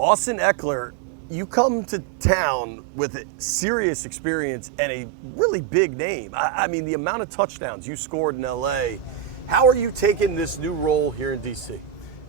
Austin Ekeler, you come to town with a serious experience and a really big name. I mean, the amount of touchdowns you scored in LA. How are you taking this new role here in DC?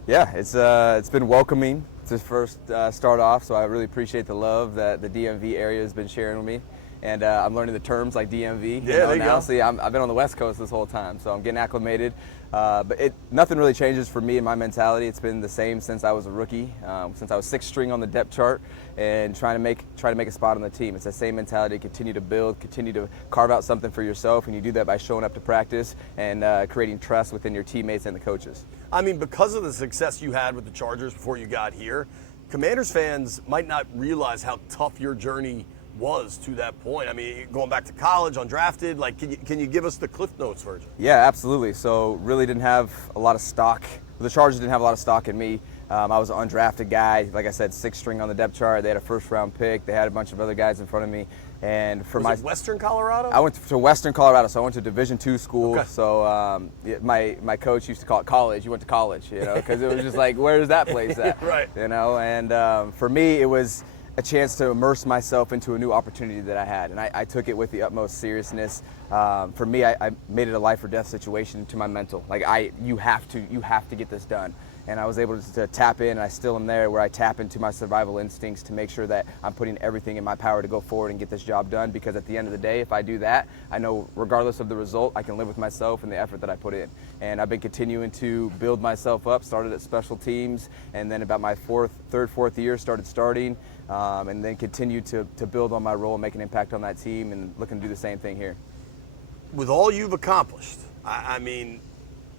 Yeah, it's been welcoming to first start off, so I really appreciate the love that the DMV area has been sharing with me. And I'm learning the terms like DMV. Yeah, there you now. go. See, I've been on the West Coast this whole time, so I'm getting acclimated. But nothing really changes for me and my mentality. It's been the same since I was a rookie, since I was sixth string on the depth chart, and trying to make a spot on the team. It's the same mentality: continue to build, continue to carve out something for yourself, and you do that by showing up to practice and creating trust within your teammates and the coaches. I mean, because of the success you had with the Chargers before you got here, Commanders fans might not realize how tough your journey was to that point. I mean, going back to college, undrafted, like, can you give us the Cliff Notes version? Yeah, absolutely. So really didn't have a lot of stock. The Chargers didn't have a lot of stock in me. I was an undrafted guy. Like I said, sixth string on the depth chart. They had a first-round pick. They had a bunch of other guys in front of me. And for Was it Western Colorado? I went to Western Colorado, so I went to Division II school. Okay. So my coach used to call it college. You went to college, because it was just like, where's that place at? Right. And for me, it was a chance to immerse myself into a new opportunity that I had, and I took it with the utmost seriousness. For me, I made it a life or death situation to my mental. Like, you have to get this done. And I was able to tap in, and I still am there, where I tap into my survival instincts to make sure that I'm putting everything in my power to go forward and get this job done, because at the end of the day, if I do that, I know regardless of the result, I can live with myself and the effort that I put in. And I've been continuing to build myself up, started at special teams, and then about my third, fourth year started starting, and then continued to build on my role and make an impact on that team, and looking to do the same thing here. With all you've accomplished, I mean,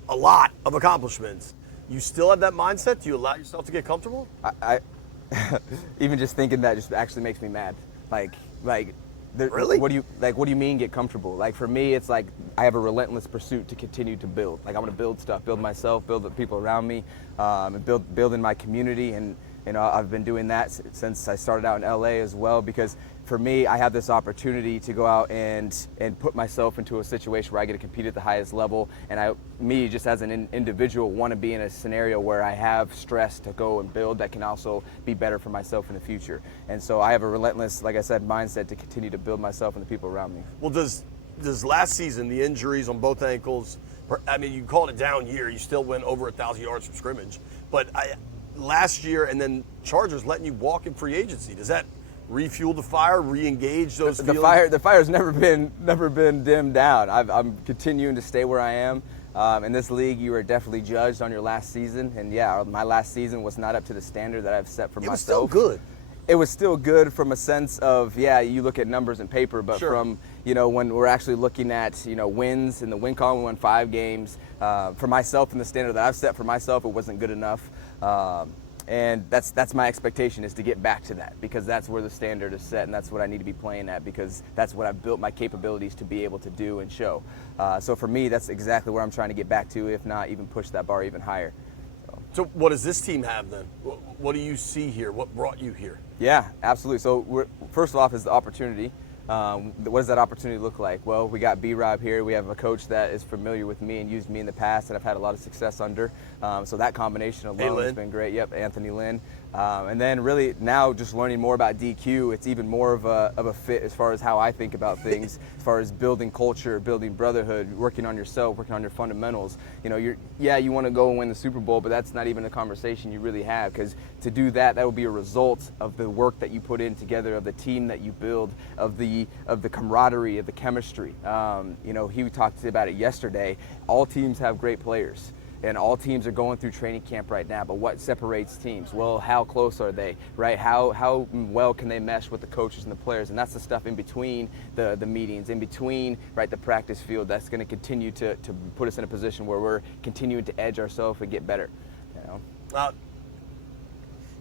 a lot of accomplishments, you still have that mindset? Do you allow yourself to get comfortable? I even just thinking that just actually makes me mad. Really? What do you mean get comfortable? Like, for me, it's like I have a relentless pursuit to continue to build. Like, I want to build stuff, build myself, build the people around me, and build in my community. And I've been doing that since I started out in LA as well, because for me, I have this opportunity to go out and put myself into a situation where I get to compete at the highest level. And me, just as an individual, want to be in a scenario where I have stress to go and build that can also be better for myself in the future. And so I have a relentless, like I said, mindset to continue to build myself and the people around me. Well, does last season, the injuries on both ankles, I mean, you called it down year, you still went over 1,000 yards from scrimmage, but last year, and then Chargers letting you walk in free agency, does that refuel the fire, re-engage those feelings? The fire's never been dimmed down. I'm continuing to stay where I am. In this league, you are definitely judged on your last season, and yeah, my last season was not up to the standard that I've set for myself. It was still good. It was still good from a sense of, yeah, you look at numbers and paper, but sure. From, when we're actually looking at, wins in the win column, we won 5 games. For myself and the standard that I've set for myself, it wasn't good enough. And that's my expectation, is to get back to that, because that's where the standard is set, and that's what I need to be playing at, because that's what I've built my capabilities to be able to do and show. So for me, that's exactly where I'm trying to get back to, if not even push that bar even higher. So what does this team have then? What do you see here? What brought you here? Yeah, absolutely. So first off is the opportunity. What does that opportunity look like? Well, we got B-Rob here. We have a coach that is familiar with me and used me in the past that I've had a lot of success under. So that combination alone has been great. Yep, Anthony Lynn. And then really now just learning more about DQ, it's even more of a fit as far as how I think about things, as far as building culture, building brotherhood, working on yourself, working on your fundamentals. You want to go and win the Super Bowl, but that's not even a conversation you really have, because to do that will be a result of the work that you put in together, of the team that you build, of the camaraderie, of the chemistry. He talked about it yesterday. All teams have great players, and all teams are going through training camp right now, but what separates teams? Well, how close are they, right? How well can they mesh with the coaches and the players? And that's the stuff in between the meetings, in between, right, the practice field, that's going to continue to put us in a position where we're continuing to edge ourselves and get better.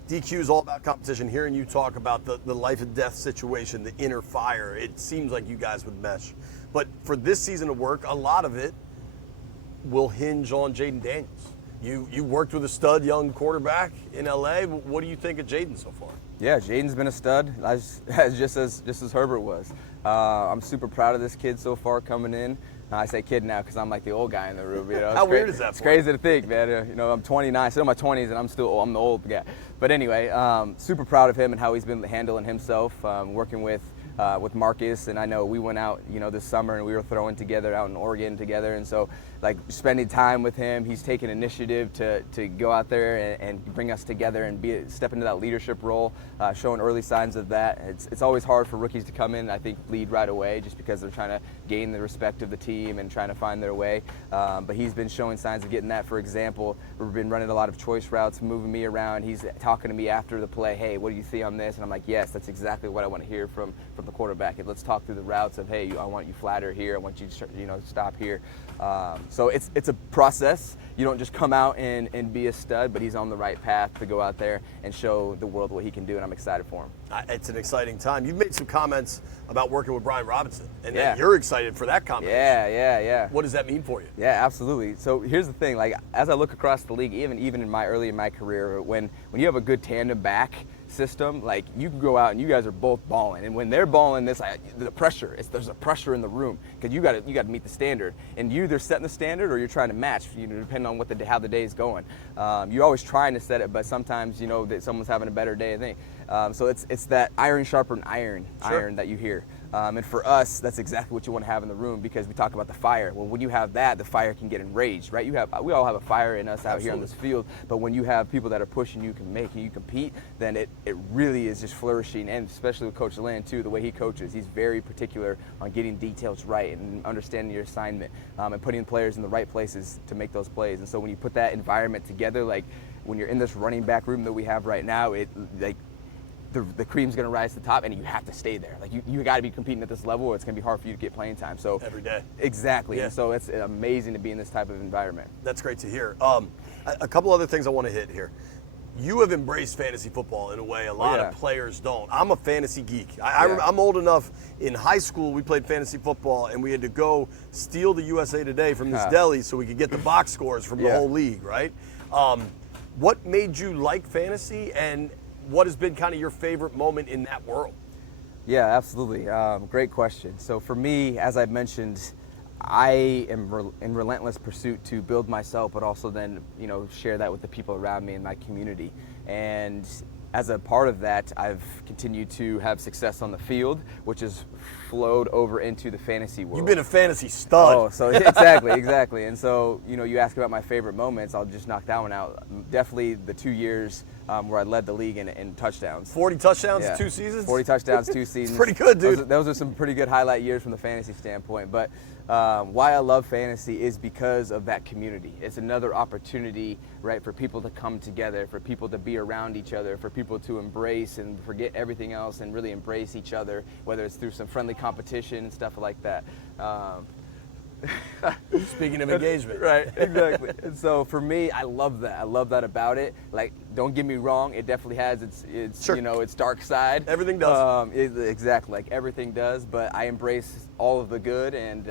DQ is all about competition. Hearing you talk about the life and death situation, the inner fire, it seems like you guys would mesh. But for this season of work, a lot of it will hinge on Jaden Daniels. You worked with a stud young quarterback in LA. What do you think of Jaden so far? Yeah, Jaden's been a stud, just as Herbert was. I'm super proud of this kid so far coming in. I say kid now because I'm like the old guy in the room. How weird is that? It's crazy to think, man. I'm 29, still in my 20s, and I'm the old guy. But anyway, super proud of him and how he's been handling himself, working with Marcus. And I know we went out, this summer and we were throwing together out in Oregon together. And so, like, spending time with him, he's taken initiative to go out there and bring us together and step into that leadership role, showing early signs of that. It's always hard for rookies to come in, I think, lead right away, just because they're trying to gain the respect of the team and trying to find their way. But he's been showing signs of getting that. For example, we've been running a lot of choice routes, moving me around. He's talking to me after the play, hey, what do you see on this? And I'm like, yes, that's exactly what I want to hear from the quarterback. And let's talk through the routes of, hey, I want you flatter here. I want you to stop here. So it's a process. You don't just come out and be a stud, but he's on the right path to go out there and show the world what he can do, and I'm excited for him. It's an exciting time. You've made some comments about working with Brian Robinson, and Yeah. you're excited for that combination. Yeah. What does that mean for you? Yeah, absolutely. So here's the thing, like, as I look across the league, even early in my career, when you have a good tandem back system, like, you can go out and you guys are both balling, and when they're balling, there's a pressure in the room, because you got to meet the standard, and you either setting the standard or you're trying to match, depending on how the day is going. You're always trying to set it, but sometimes that someone's having a better day, I think. So it's that iron sharpened iron that you hear. And for us, that's exactly what you want to have in the room, because we talk about the fire. Well, when you have that, the fire can get enraged, right? We all have a fire in us out here on this field, but when you have people that are pushing you, you compete, then it really is just flourishing. And especially with Coach Lynn too, the way he coaches, he's very particular on getting details right and understanding your assignment, and putting players in the right places to make those plays. And so when you put that environment together, like when you're in this running back room that we have right now, the cream's going to rise to the top, and you have to stay there. Like, you got to be competing at this level, or it's going to be hard for you to get playing time. So every day. Exactly. Yeah. And so it's amazing to be in this type of environment. That's great to hear. A couple other things I want to hit here. You have embraced fantasy football in a way a lot of players don't. I'm a fantasy geek. I'm old enough. In high school, we played fantasy football, and we had to go steal the USA Today from this deli so we could get the box scores from the whole league, right? What made you like fantasy, and what has been kind of your favorite moment in that world? Yeah, absolutely. Great question. So for me, as I've mentioned, I am in relentless pursuit to build myself, but also then, share that with the people around me in my community. And as a part of that, I've continued to have success on the field, which has flowed over into the fantasy world. You've been a fantasy stud. Oh, so exactly. And so, you ask about my favorite moments, I'll just knock that one out. Definitely the 2 years where I led the league in touchdowns. 40 touchdowns, 2 seasons? 40 touchdowns, 2 seasons. It's pretty good, dude. Those are some pretty good highlight years from the fantasy standpoint. But why I love fantasy is because of that community. It's another opportunity, right, for people to come together, for people to be around each other, for people to embrace and forget everything else and really embrace each other, whether it's through some friendly competition and stuff like that. Speaking of engagement. Right, exactly. And so for me, I love that. I love that about it. Like, don't get me wrong, it definitely has its its dark side. Everything does. Exactly, like everything does, but I embrace all of the good, and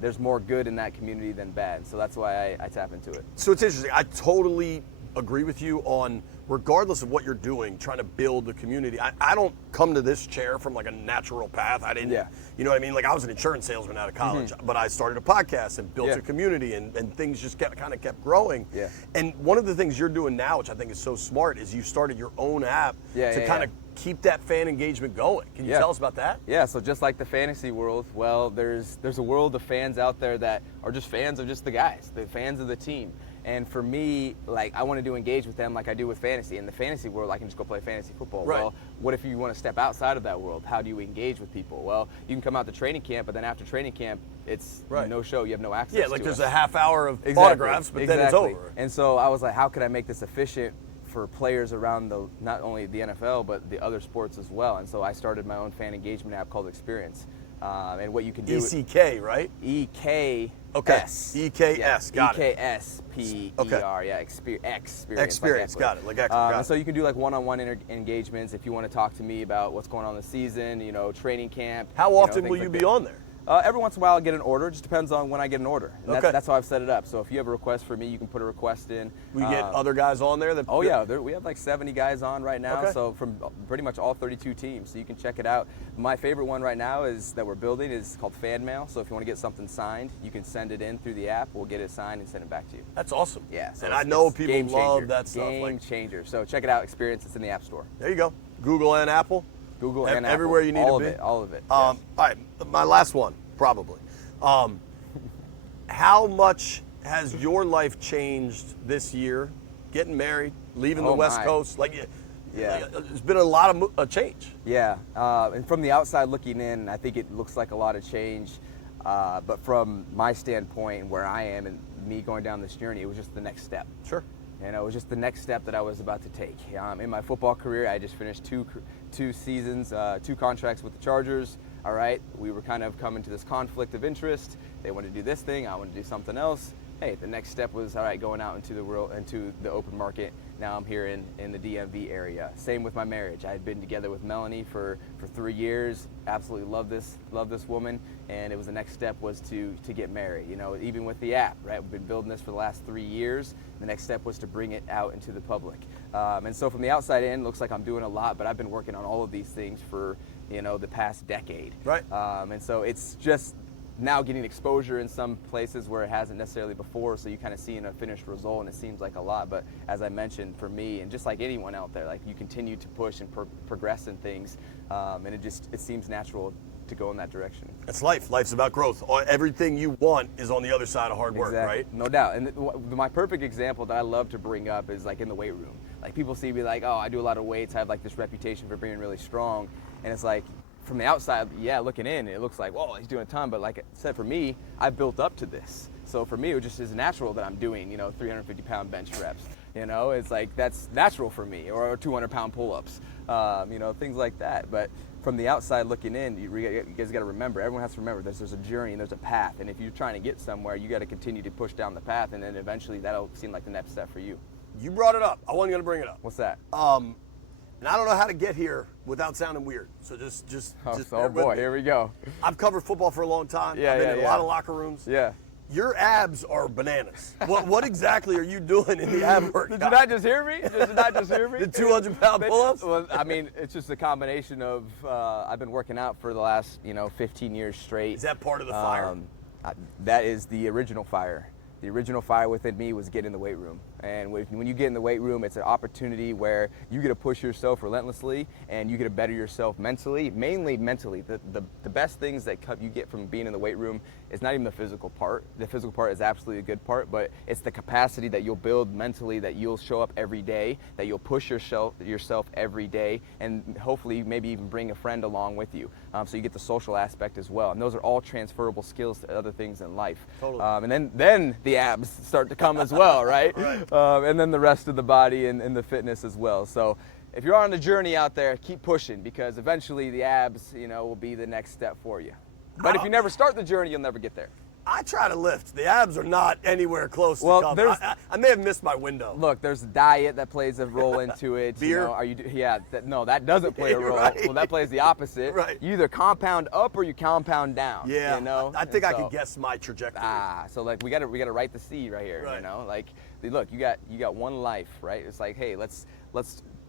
there's more good in that community than bad. So that's why I tap into it. So it's interesting. I totally agree with you on, regardless of what you're doing, trying to build the community. I don't come to this chair from like a natural path. I didn't, you know what I mean? Like, I was an insurance salesman out of college, but I started a podcast and built a community, and things just kept growing. Yeah. And one of the things you're doing now, which I think is so smart, is you started your own app to kind of keep that fan engagement going. Can you tell us about that? Yeah, so just like the fantasy world, well, there's a world of fans out there that are just fans of just the guys, the fans of the team. And for me, like, I wanted to engage with them like I do with fantasy. In the fantasy world, I can just go play fantasy football. Right. Well, what if you want to step outside of that world? How do you engage with people? Well, you can come out to training camp, but then after training camp, it's no show. You have no access to like it. there's a half hour of autographs, but then it's over. And so I was like, how could I make this efficient for players around not only the NFL, but the other sports as well? And so I started my own fan engagement app called Experience. And what you can do... ECK, right? EKS. Okay. EKS, got it. EKSPER, Experience. Experience, got it. Like Ekeler, got it. So you can do like one-on-one engagements if you want to talk to me about what's going on in the season, training camp. How often will you be on there? Every once in a while, I get an order. It just depends on when I get an order. And Okay. that's how I've set it up. So if you have a request for me, you can put a request in. We get other guys on there that. Oh yeah, we have like 70 guys on right now. Okay. So from pretty much all 32 teams. So you can check it out. My favorite one right now is that we're building is called Fan Mail. So if you want to get something signed, you can send it in through the app. We'll get it signed and send it back to you. That's awesome. Yeah. So and it's- I know it's people game love changer. that stuff. Game Like, changer. So check it out. Experience. It's in the App Store. there you go. Google and Apple. Google and Apple. Everywhere you need all to be. Of it. All of it. All right, my last one, probably. How much has your life changed this year? Getting married, leaving the Oh, West my. Coast, Yeah. there's been a lot of a change. Yeah, and from the outside looking in, I think it looks like a lot of change. But from my standpoint and where I am and me going down this journey, it was just the next step. Sure. And it was just the next step that I was about to take. In my football career, I just finished two seasons, 2 contracts with the Chargers. All right, we were kind of coming to this conflict of interest. They wanted to do this thing, I wanted to do something else. Hey, the next step was, all right, going out into the world, into the open market. Now I'm here in the DMV area. Same with my marriage. I had been together with Melanie for 3 years. Absolutely love this woman. And it was the next step was to get married. You know, even with the app, right? We've been building this for the last 3 years. The next step was to bring it out into the public. And so from the outside in, looks like I'm doing a lot, but I've been working on all of these things for, the past decade. Right. And so it's just now getting exposure in some places where it hasn't necessarily before, so you kind of see a finished result, and it seems like a lot. But as I mentioned, for me, and just like anyone out there, like you continue to push and progress in things, and it seems natural to go in that direction. That's life. Life's about growth. Everything you want is on the other side of hard work, Exactly. right? No doubt. And my perfect example that I love to bring up is like in the weight room. Like people see me like, oh, I do a lot of weights. I have like this reputation for being really strong. And it's like, from the outside, yeah, looking in, it looks like, whoa, he's doing a ton. But like I said, for me, I've built up to this. So for me, it just is natural that I'm doing, 350-pound bench reps. It's like that's natural for me, or 200-pound pull-ups, things like that. But from the outside looking in, you guys got to remember, everyone has to remember there's a journey and there's a path. And if you're trying to get somewhere, you got to continue to push down the path, and then eventually that'll seem like the next step for you. You brought it up. I wasn't going to bring it up. What's that? And I don't know how to get here without sounding weird. So just bear with boy, me. here we go. I've covered football for a long time. Yeah, I've been yeah, in a yeah. lot of locker rooms. Yeah. Your abs are bananas. What exactly are you doing in the ab workout? Did you not just hear me? Did you not just hear me? The 200-pound pull-ups? Well, I mean, it's just a combination of I've been working out for the last 15 years straight. Is that part of the fire? That is the original fire. The original fire within me was getting in the weight room. And when you get in the weight room, it's an opportunity where you get to push yourself relentlessly and you get to better yourself mentally, mainly mentally. The best things that you get from being in the weight room is not even the physical part. The physical part is absolutely a good part, but it's the capacity that you'll build mentally, that you'll show up every day, that you'll push yourself every day, and hopefully maybe even bring a friend along with you. So you get the social aspect as well. And those are all transferable skills to other things in life. Totally. And then the abs start to come as well, right? Right. And then the rest of the body and the fitness as well. So if you're on the journey out there, keep pushing, because eventually the abs, will be the next step for you. But if you never start the journey, you'll never get there. I try to lift. The abs are not anywhere close to Well, come. I may have missed my window. Look, there's diet that plays a role into it. Beer? That doesn't play a role. Right. Well, that plays the opposite. Right. You either compound up or you compound down. Yeah, I think I And could guess my trajectory. So like we gotta write the seed right here. Right. Like look, you got one life, right? It's like, hey, let's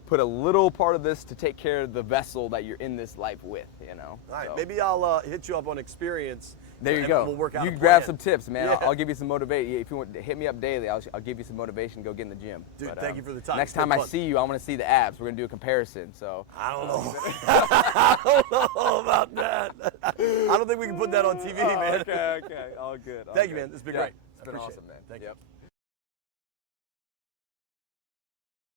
put a little part of this to take care of the vessel that you're in this life with. All right, So, maybe I'll hit you up on experience. there you and go. We'll work out You a can grab plan. some tips, man. Yeah. I'll give you some motivation. If you want to hit me up daily, I'll give you some motivation to go get in the gym. Dude, thank you for the time. Next It's been time I fun. see you, I want to see the abs. We're gonna do a comparison. So I don't know. I don't know about that. I don't think we can put that on TV, man. Okay, all good. Thank you, man. This has been great. It's been I appreciate awesome, it. man. Thank you. Yep.